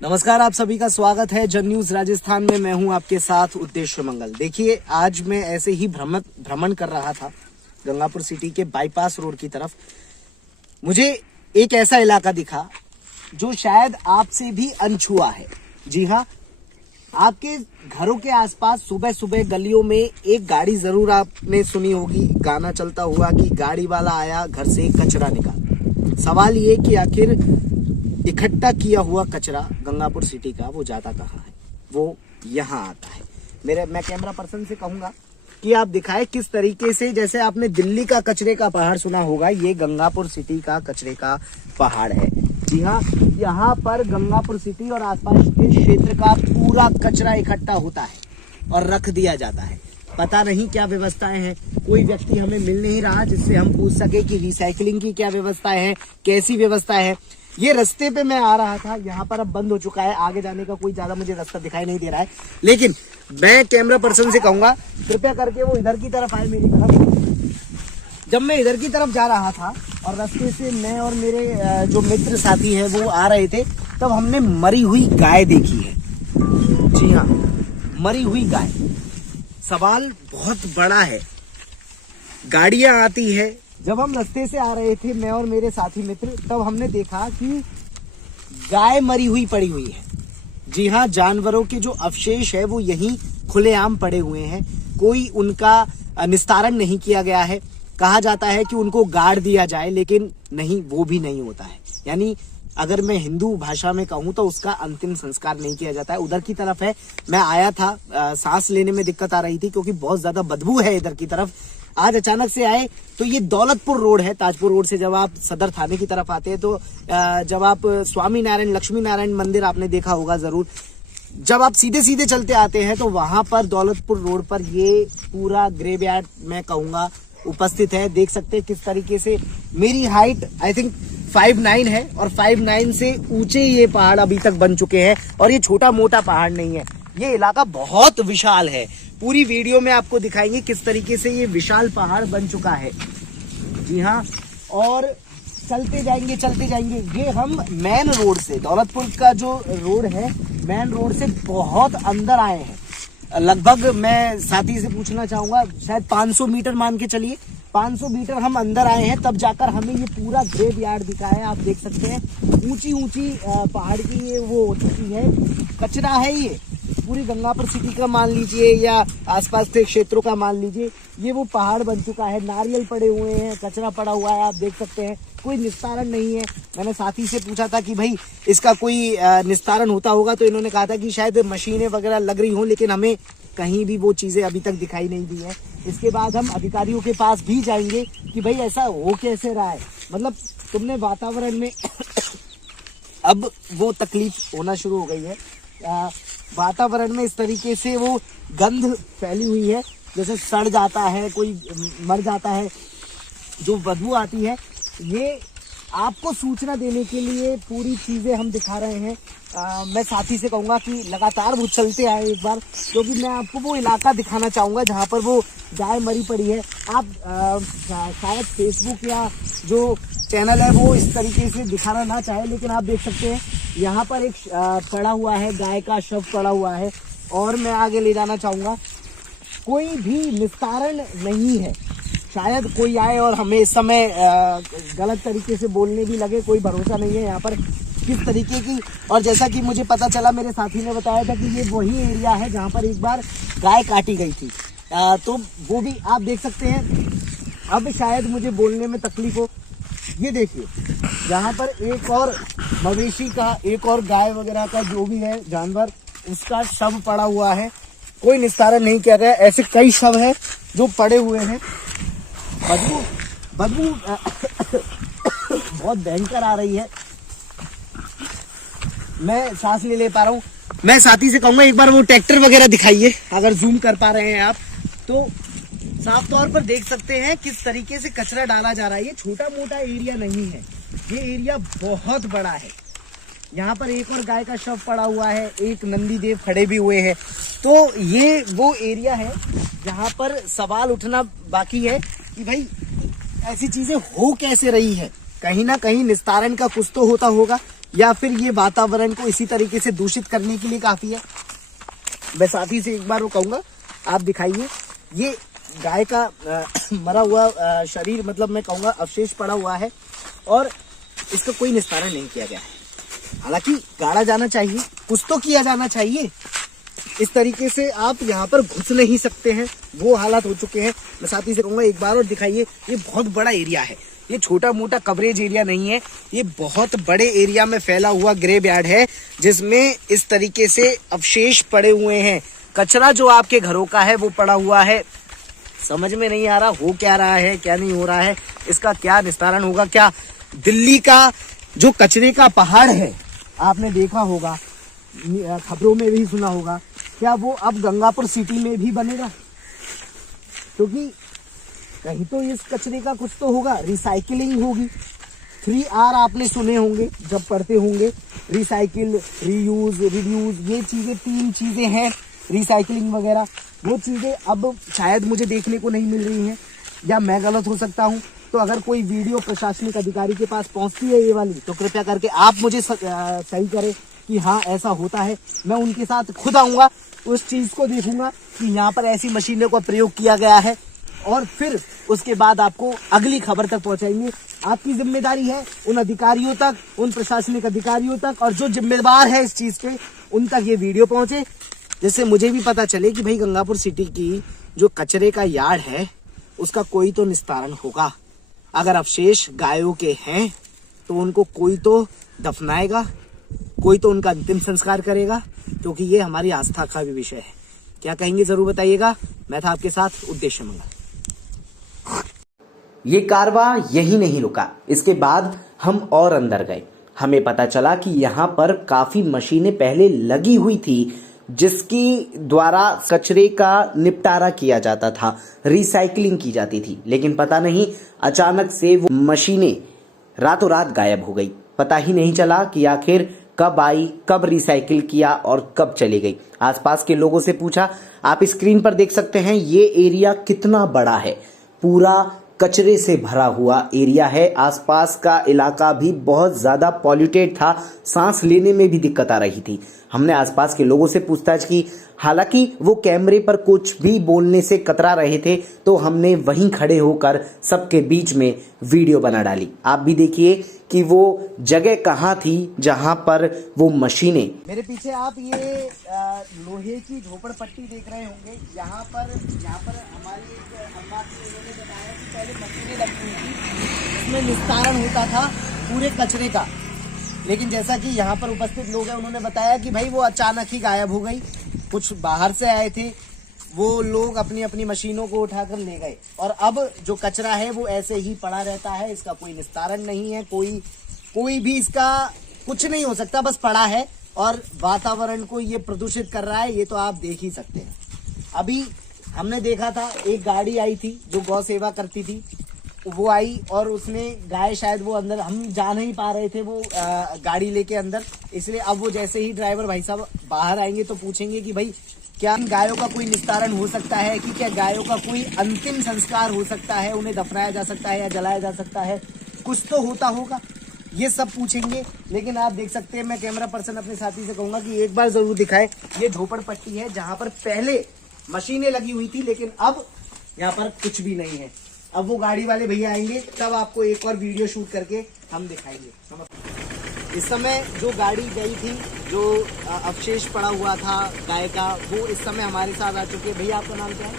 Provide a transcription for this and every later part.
नमस्कार, आप सभी का स्वागत है जन न्यूज राजस्थान में। मैं हूं आपके साथ उद्देश्य मंगल। देखिए, आज मैं ऐसे ही भ्रमण कर रहा था गंगापुर सिटी के बाईपास रोड की तरफ। मुझे एक ऐसा इलाका दिखा जो शायद आपसे भी अनछुआ है। जी हाँ, आपके घरों के आसपास सुबह सुबह गलियों में एक गाड़ी जरूर आपने सुनी होगी, गाना चलता हुआ कि गाड़ी वाला आया, घर से कचरा निकाल। सवाल ये कि आखिर इकट्ठा किया हुआ कचरा गंगापुर सिटी का वो जाता कहाँ है? वो यहाँ आता है। मैं कैमरा पर्सन से कहूंगा कि आप दिखाएं किस तरीके से, जैसे आपने दिल्ली का कचरे का पहाड़ सुना होगा, ये गंगापुर सिटी का कचरे का पहाड़ है। जी हाँ, यहाँ पर गंगापुर सिटी और आसपास के क्षेत्र का पूरा कचरा इकट्ठा होता है और रख दिया जाता है। पता नहीं क्या व्यवस्थाएं हैं, कोई व्यक्ति हमें मिल नहीं रहा जिससे हम पूछ सके कि रिसाइकलिंग की क्या व्यवस्था है, कैसी व्यवस्था है। ये रास्ते पे मैं आ रहा था, यहाँ पर अब बंद हो चुका है, आगे जाने का कोई ज्यादा मुझे रास्ता दिखाई नहीं दे रहा है। लेकिन मैं कैमरा पर्सन से कहूंगा कृपया करके वो इधर की तरफ आए, मेरी तरफ। जब मैं इधर की तरफ जा रहा था और रास्ते से मैं और मेरे जो मित्र साथी हैं वो आ रहे थे, तब हमने मरी हुई गाय देखी है। जी हाँ, मरी हुई गाय। सवाल बहुत बड़ा है। गाड़ियां आती है, जब हम रास्ते से आ रहे थे मैं और मेरे साथी मित्र, तब हमने देखा कि गाय मरी हुई पड़ी हुई है। जी हाँ, जानवरों के जो अवशेष है वो यहीं खुलेआम पड़े हुए हैं। कोई उनका निस्तारण नहीं किया गया है। कहा जाता है कि उनको गाड़ दिया जाए, लेकिन नहीं, वो भी नहीं होता है। यानी अगर मैं हिंदू भाषा में कहूँ तो उसका अंतिम संस्कार नहीं किया जाता है। उधर की तरफ है, मैं आया था, सांस लेने में दिक्कत आ रही थी क्योंकि बहुत ज्यादा बदबू है इधर की तरफ। आज अचानक से आए तो ये दौलतपुर रोड है। ताजपुर रोड से जब आप सदर थाने की तरफ आते हैं तो जब आप स्वामी नारायण लक्ष्मी नारायण मंदिर आपने देखा होगा जरूर, जब आप सीधे सीधे चलते आते हैं तो वहां पर दौलतपुर रोड पर ये पूरा ग्रेवयार्ड मैं कहूंगा उपस्थित है। देख सकते हैं किस तरीके से मेरी हाइट आई थिंक 5'9" है और 5'9" से ऊंचे ये पहाड़ अभी तक बन चुके हैं। और ये छोटा मोटा पहाड़ नहीं है, ये इलाका बहुत विशाल है। पूरी वीडियो में आपको दिखाएंगे किस तरीके से ये विशाल पहाड़ बन चुका है। जी हाँ, और चलते जाएंगे। ये हम मेन रोड से, दौलतपुर का जो रोड है, मेन रोड से बहुत अंदर आए हैं। लगभग मैं साथी से पूछना चाहूंगा, शायद 500 मीटर मान के चलिए, 500 मीटर हम अंदर आए हैं, तब जाकर हमें ये पूरा ग्रेवयार्ड दिखा है। आप देख सकते हैं ऊंची पहाड़ की ये वो हो चुकी है। कचरा है ये पूरी गंगापुर सिटी का मान लीजिए या आसपास के क्षेत्रों का मान लीजिए, ये वो पहाड़ बन चुका है। नारियल पड़े हुए हैं, कचरा पड़ा हुआ है, आप देख सकते हैं। कोई निस्तारण नहीं है। मैंने साथी से पूछा था कि भाई इसका कोई निस्तारण होता होगा, तो इन्होंने कहा था कि शायद मशीनें वगैरह लग रही हों, लेकिन हमें कहीं भी वो चीजें अभी तक दिखाई नहीं दी है। इसके बाद हम अधिकारियों के पास भी जाएंगे कि भाई ऐसा हो कैसे रहा है, मतलब तुमने वातावरण में अब वो तकलीफ होना शुरू हो गई है। वातावरण में इस तरीके से वो गंध फैली हुई है, जैसे सड़ जाता है, कोई मर जाता है, जो बदबू आती है। ये आपको सूचना देने के लिए पूरी चीजें हम दिखा रहे हैं। मैं साथी से कहूंगा कि लगातार वो चलते आए एक बार, क्योंकि मैं आपको वो इलाका दिखाना चाहूंगा जहां पर वो गाय मरी पड़ी है। आप शायद फेसबुक या जो चैनल है वो इस तरीके से दिखाना ना चाहे, लेकिन आप देख सकते हैं यहाँ पर एक पड़ा हुआ है, गाय का शव पड़ा हुआ है। और मैं आगे ले जाना चाहूंगा, कोई भी निस्तारण नहीं है। शायद कोई आए और हमें इस समय गलत तरीके से बोलने भी लगे, कोई भरोसा नहीं है यहाँ पर किस तरीके की। और जैसा कि मुझे पता चला, मेरे साथी ने बताया था कि ये वही एरिया है जहाँ पर एक बार गाय काटी गई थी। तो वो भी आप देख सकते हैं। अब शायद मुझे बोलने में तकलीफ हो। ये देखिए, यहाँ पर एक और मवेशी का, एक और गाय वगैरह का जो भी है जानवर, उसका शव पड़ा हुआ है। कोई निस्तारण नहीं किया गया। ऐसे कई शव है जो पड़े हुए हैं। बदबू बहुत भयंकर आ रही है, मैं सांस नहीं ले पा रहा हूँ। मैं साथी से कहूंगा एक बार वो ट्रैक्टर वगैरह दिखाइए, अगर जूम कर पा रहे हैं आप तो साफ तौर पर देख सकते हैं किस तरीके से कचरा डाला जा रहा है। ये छोटा मोटा एरिया नहीं है, ये एरिया बहुत बड़ा है। यहाँ पर एक और गाय का शव पड़ा हुआ है, एक नंदी देव खड़े भी हुए हैं। तो ये वो एरिया है जहाँ पर सवाल उठना बाकी है कि भाई ऐसी चीजें हो कैसे रही है। कहीं ना कहीं निस्तारण का कुछ तो होता होगा, या फिर ये वातावरण को इसी तरीके से दूषित करने के लिए काफी है। मैं साथी से एक बार वो कहूंगा, आप दिखाइए ये गाय का मरा हुआ शरीर, मतलब मैं कहूंगा अवशेष पड़ा हुआ है और इसका कोई निस्तारण नहीं किया गया है। हालांकि गाड़ा जाना चाहिए, कुछ तो किया जाना चाहिए। इस तरीके से आप यहाँ पर घुस नहीं सकते हैं, वो हालात हो चुके हैं। मैं साथी से कहूंगा एक बार और दिखाइए, ये बहुत बड़ा एरिया है, ये छोटा मोटा कवरेज एरिया नहीं है, ये बहुत बड़े एरिया में फैला हुआ ग्रेव यार्ड है, जिसमें इस तरीके से अवशेष पड़े हुए हैं। कचरा जो आपके घरों का है वो पड़ा हुआ है। समझ में नहीं आ रहा हो क्या रहा है, क्या नहीं हो रहा है, इसका क्या निस्तारण होगा। क्या दिल्ली का जो कचरे का पहाड़ है, आपने देखा होगा, खबरों में भी सुना होगा, क्या वो अब गंगापुर सिटी में भी बनेगा? क्योंकि कहीं तो इस कचरे का कुछ तो होगा, रिसाइकलिंग होगी। 3R आपने सुने होंगे जब पढ़ते होंगे, रिसाइकिल, रीयूज, रिड्यूस, ये चीजें 3 चीजें हैं, रिसाइकलिंग वगैरह। वो चीजें अब शायद मुझे देखने को नहीं मिल रही हैं, या मैं गलत हो सकता हूँ। तो अगर कोई वीडियो प्रशासनिक अधिकारी के पास पहुंचती है ये वाली, तो कृपया करके आप मुझे सही करें कि हाँ ऐसा होता है। मैं उनके साथ खुद आऊंगा, उस चीज को देखूंगा कि यहाँ पर ऐसी मशीनों का प्रयोग किया गया है, और फिर उसके बाद आपको अगली खबर तक पहुंचाएंगे। आपकी जिम्मेदारी है उन अधिकारियों तक, उन प्रशासनिक अधिकारियों तक, और जो जिम्मेदार है इस चीज के, उन तक ये वीडियो पहुंचे, जिससे मुझे भी पता चले कि भाई गंगापुर सिटी की जो कचरे का यार्ड है उसका कोई तो निस्तारण होगा। अगर अवशेष गायों के हैं तो उनको कोई तो दफनाएगा, कोई तो उनका अंतिम संस्कार करेगा, क्योंकि ये हमारी आस्था का भी विषय है। क्या कहेंगे जरूर बताइएगा। मैं था आपके साथ उद्देश्य मंगल। ये कारवां यही नहीं रुका, इसके बाद हम और अंदर गए। हमें पता चला कि यहाँ पर काफी मशीनें पहले लगी हुई थी, जिसकी द्वारा कचरे का निपटारा किया जाता था, रिसाइकलिंग की जाती थी। लेकिन पता नहीं अचानक से वो मशीनें रातों रात गायब हो गई। पता ही नहीं चला कि आखिर कब आई, कब रिसाइकिल किया और कब चली गई। आसपास के लोगों से पूछा। आप स्क्रीन पर देख सकते हैं ये एरिया कितना बड़ा है, पूरा कचरे से भरा हुआ एरिया है। आसपास का इलाका भी बहुत ज्यादा पॉल्यूटेड था, सांस लेने में भी दिक्कत आ रही थी। हमने आसपास के लोगों से पूछताछ की, हालांकि वो कैमरे पर कुछ भी बोलने से कतरा रहे थे, तो हमने वहीं खड़े होकर सबके बीच में वीडियो बना डाली। आप भी देखिए कि वो जगह कहाँ थी जहां पर वो मशीनें। मेरे पीछे आप ये लोहे की झोपड़पट्टी देख रहे होंगे। यहाँ पर हमारी एक अम्मा थी, उन्होंने बताया कि पहले मशीनें लगी हुई थी, इसमें निस्तारण होता था पूरे कचरे का। लेकिन जैसा कि यहाँ पर उपस्थित लोग हैं, उन्होंने बताया कि भाई वो अचानक ही गायब हो गई। कुछ बाहर से आए थे, वो लोग अपनी अपनी मशीनों को उठाकर ले गए, और अब जो कचरा है वो ऐसे ही पड़ा रहता है। इसका कोई निस्तारण नहीं है, कोई भी इसका कुछ नहीं हो सकता, बस पड़ा है और वातावरण को ये प्रदूषित कर रहा है। ये तो आप देख ही सकते हैं। अभी हमने देखा था एक गाड़ी आई थी जो गौ सेवा करती थी, वो आई और उसने गाय, शायद वो अंदर, हम जा नहीं पा रहे थे वो गाड़ी लेके अंदर, इसलिए अब वो जैसे ही ड्राइवर भाई साहब बाहर आएंगे तो पूछेंगे कि भाई क्या गायों का कोई निस्तारण हो सकता है, कि क्या गायों का कोई अंतिम संस्कार हो सकता है, उन्हें दफनाया जा सकता है या जलाया जा सकता है, कुछ तो होता होगा, ये सब पूछेंगे। लेकिन आप देख सकते हैं, मैं कैमरा पर्सन अपने साथी से कहूंगा कि एक बार जरूर दिखाए। ये झोपड़पट्टी है जहां पर पहले मशीनें लगी हुई थी, लेकिन अब यहाँ पर कुछ भी नहीं है। अब वो गाड़ी वाले भैया आएंगे तब आपको एक और वीडियो शूट करके हम दिखाएंगे। इस समय जो गाड़ी गई थी, जो अवशेष पड़ा हुआ था गाय का, वो इस समय हमारे साथ आ चुके हैं। भैया आपका नाम क्या है?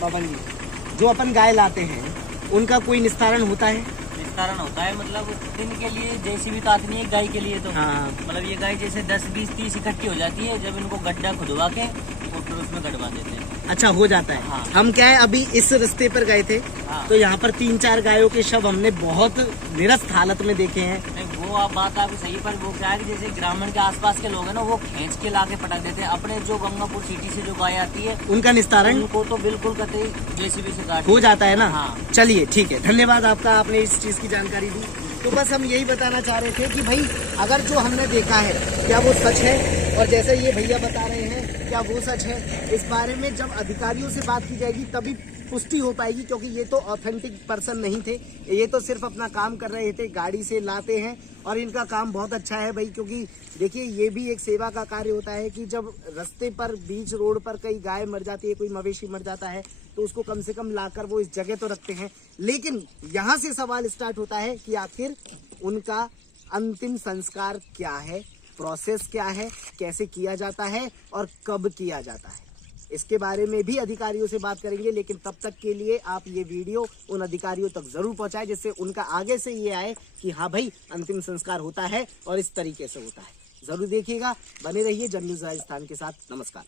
पवन जी। जो अपन गाय लाते हैं उनका कोई निस्तारण होता है? निस्तारण होता है, मतलब दिन के लिए जेसीबी तो आती नहीं है गाय के लिए, तो हाँ। मतलब ये गाय जैसे 10, 20, 30 इकट्ठी हो जाती है, जब इनको गड्ढा खुदवा के और फिर उसमें गड़वा देते हैं। अच्छा, हो जाता है। हाँ। हम क्या है, अभी इस रास्ते पर गए थे। हाँ। तो यहाँ पर 3-4 गायों के शव हमने बहुत निरस्त हालत में देखे हैं। नहीं, वो आप बात आपकी सही, पर वो क्या है कि जैसे ग्रामीण के आसपास के लोग हैं ना, वो खींच के लाके पटक देते हैं। अपने जो गंगापुर सिटी से जो गाय आती है उनका निस्तारण उनको तो बिल्कुल कतई जेसीबी से काट हो जाता है ना। हाँ। चलिए ठीक है, धन्यवाद आपका, आपने इस चीज की जानकारी दी। तो बस हम यही बताना चाह रहे थे कि भाई अगर जो हमने देखा है क्या वो सच है, और जैसे ये भैया बता रहे हैं क्या वो सच है, इस बारे में जब अधिकारियों से बात की जाएगी तभी पुष्टि हो पाएगी, क्योंकि ये तो ऑथेंटिक पर्सन नहीं थे, ये तो सिर्फ अपना काम कर रहे थे, गाड़ी से लाते हैं और इनका काम बहुत अच्छा है भाई। क्योंकि देखिए ये भी एक सेवा का कार्य होता है कि जब रास्ते पर बीच रोड पर कई गाय मर जाती है, कोई मवेशी मर जाता है, तो उसको कम से कम लाकर वो इस जगह तो रखते हैं। लेकिन यहाँ से सवाल स्टार्ट होता है कि आखिर उनका अंतिम संस्कार क्या है, प्रोसेस क्या है, कैसे किया जाता है और कब किया जाता है, इसके बारे में भी अधिकारियों से बात करेंगे। लेकिन तब तक के लिए आप ये वीडियो उन अधिकारियों तक जरूर पहुंचाएं, जिससे उनका आगे से ये आए कि हाँ भाई अंतिम संस्कार होता है और इस तरीके से होता है। जरूर देखिएगा, बने रहिए जन न्यूज़ राजस्थान के साथ। नमस्कार।